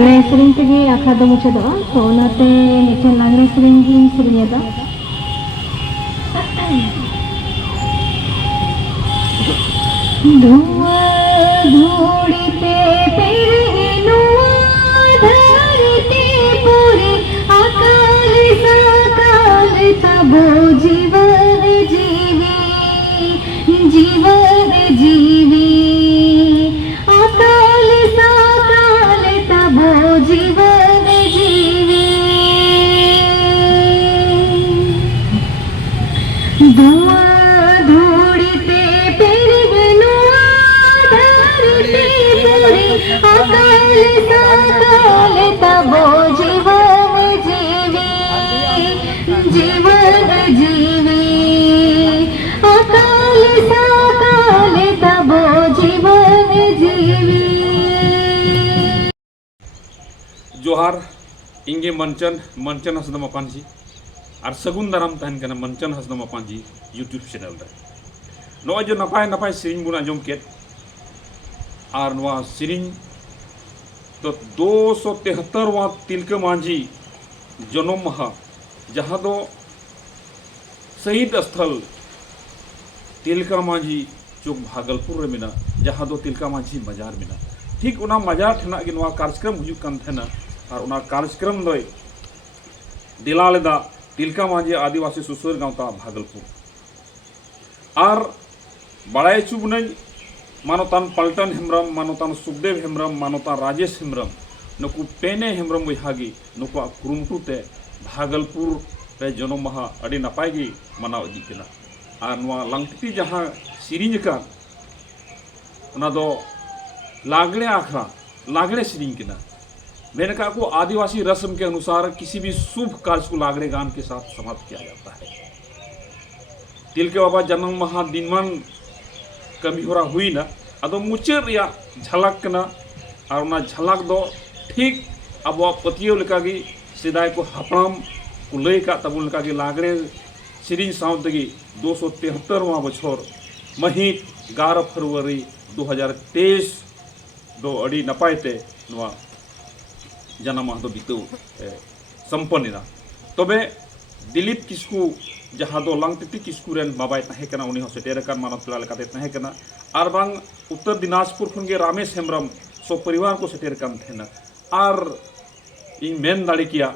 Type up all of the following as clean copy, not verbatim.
ᱥᱮᱨᱮᱧ ᱛᱮᱜᱮ ᱟᱠᱷᱲᱟ ᱫᱚ ᱢᱩᱪᱟᱹᱫᱚᱜᱼᱟ, ᱛᱚ ᱚᱱᱟᱛᱮ ᱢᱤᱫᱴᱮᱱ ᱞᱟᱜᱽᱲᱮ ᱥᱮᱨᱮᱧ ᱜᱤᱧ ᱥᱮᱨᱮᱧᱮᱫᱟ। धुआं धूड़ी पे धरती पूरी अकाल सकाल तबो जीवन जीवी जीवन जीवी अकाल सकाल तबो जीवन जीवी धुआं धूड़ी पे अकाल सकाल तबो जीवन जीवी जीवन जीवी अकाल सकाल तबो जीवन जीवी। जोहार इंगे मंचन हसदा मापांजी और सगुन दाराम तहन कना मंचन हसदा मापांजी यूट्यूब चैनल रे नॉय जो नपाय नपाय सेरिंग बुन आजम केत और नवा सेरिंग तो 273वां तिलका मांझी जन्म माहा जहाँ दो शहीद स्थल तिलका मांझी चौक भागलपुर रे मिना जहाँ दो तिलका मांझी मजार मिना ठीक उना मजार ठना के नवा कार्यक्रम हुजुक कान थेना और उना कार्यक्रम दोय दिला लेदा तिलका मांझी आदिवासी सुसुर गांवता भागलपुर और बड़ाई चुबनई मानोतान पल्टन हेम्ब्रम मानोतान सुखदेव हेम्ब्रम मानोतान राजेश हेम्ब्रम नुकु पेने हेम्ब्रम बहागी नुकु कुरुमुटुते भागलपुर रे जन्म माहा अड़ी नपाय गी मनाव इदी केना और नवा लंगटी जहां सिरिंज का उना दो लागड़े आखड़ा लागड़े सिरिंज केना मैंने कहा को आदिवासी रस्म के अनुसार किसी भी शुभ कार्य को लागड़े गान के साथ समाप्त किया जाता है। तिलके बाबा जन्म माहा दिनमान कमी होरा हुई ना अदो मुचाद रिया झलक कना और ना झलक दो ठीक अब पतियो लेकागी सिदाय को हपड़ाम को लय का तबुन लेकागी लागड़े सिरिंज सावतगी 273वां बछर महित 11 फरवरी 2023 दो अड़ी नपायते नवा जन्म माह दो बितु संपन्नना तबे दिलीप किस्कू जहाँ दो लंगतिटी किस्कू रेन बाबाय तहे कना उनी हो सेटेर कान मानव पेला लेकाते तहे कना आर बांग उत्तर दिनाजपुर खनगे रामेश हेम्ब्रम सो परिवार को सेटेर कान थेना आर इन मेन दाड़ी किया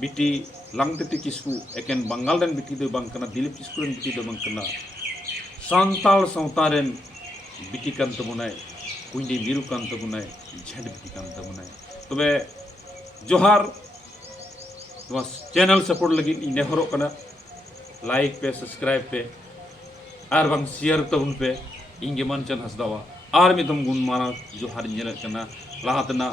बिटी लंगतिटी किस्कू एकेन बंगाल रेन बिटी दो बांग कना दिलीप किस्कू रेन बिटी दो बांग कना सांताल सावता रेन बिटी कान तबुनाय कुंडी मिरु कान तबुनाय झेड बिटी कान तबुनाय तबे जोहार चैनल सपोर्ट लगी नेहरों कना लाइक पे सब्सक्राइब पे और बांग शेयर तबुन पे इंगे मंचन हसदावा और मिदम गुण मारा जोहार नेल कना लाहातना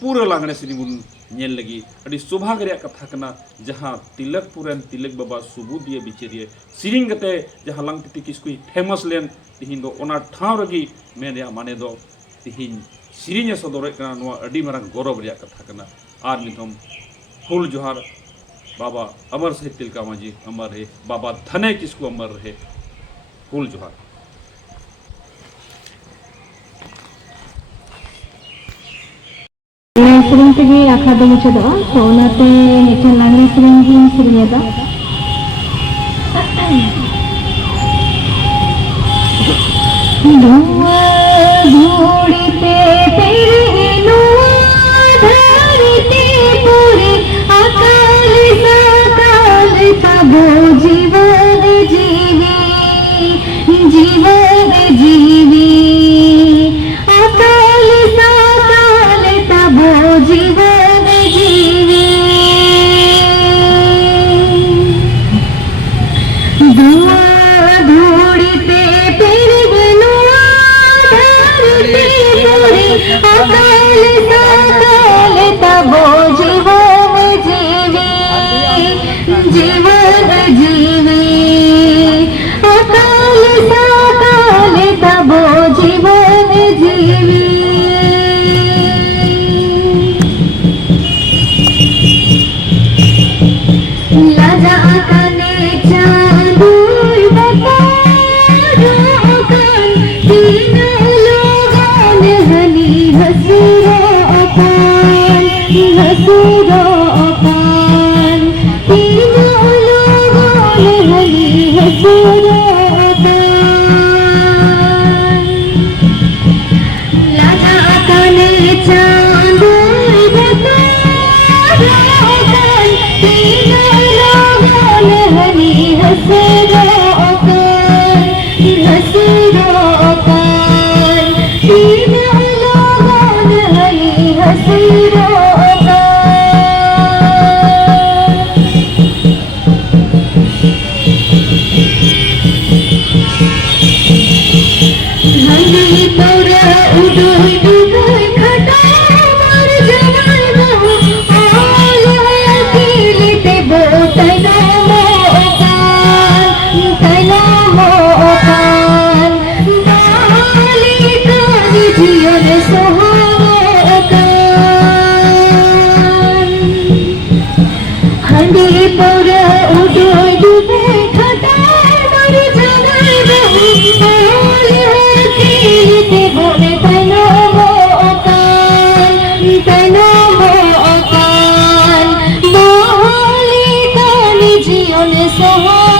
पूरा लागने सिनी बुन नेल लगी अड़ी सौभाग्य रे कथा कना जहां तिलकपुरन तिलक बाबा सुबुदिये बिचेरिये सिरिंग गते जहां लंगटिटी किस्कुई फेमस लेन तिहिन दो ओना ठाव रगी मेन माने दो तिहिन सिरिंग सदोरे कना नवा अड़ी मारंग गौरव रे कथा कना और मिदम फुल जोहार बाबा अमर से तिलका मांझी अमर है बाबा धने किसको अमर रहे फुल जोहार। सेरेंग तेगे आखड़ा दो मुचादोआ, तो ओनाते मिदटेन लागड़े सेरेंग गिᱧ सेरेᱧेदा। धुआं धूड़ी पे धरती पूरी अकाल सकाल तबो जीवन जीवी जीवन जीवी अकाल सकाल तबो जीवन जीवी धुआं धूड़ी पे धरती पूरी अकाल सकाल तबो जीवन जीवी जीवन जीवी अकाल सकाल तबो जीवन जीवी। लजा कने चांदूर बतारो तीन लोगों ने हनी हसीरा हसीरो का हनी तोरा उडोई डुबोई खटा मर जवान बहु आल अकेले ते बो तैनो मोकान बालिकानि जीवन सोहागोकान हनी तोरा उडोई डुबोई खटा मर जवान बहु जीवन सहा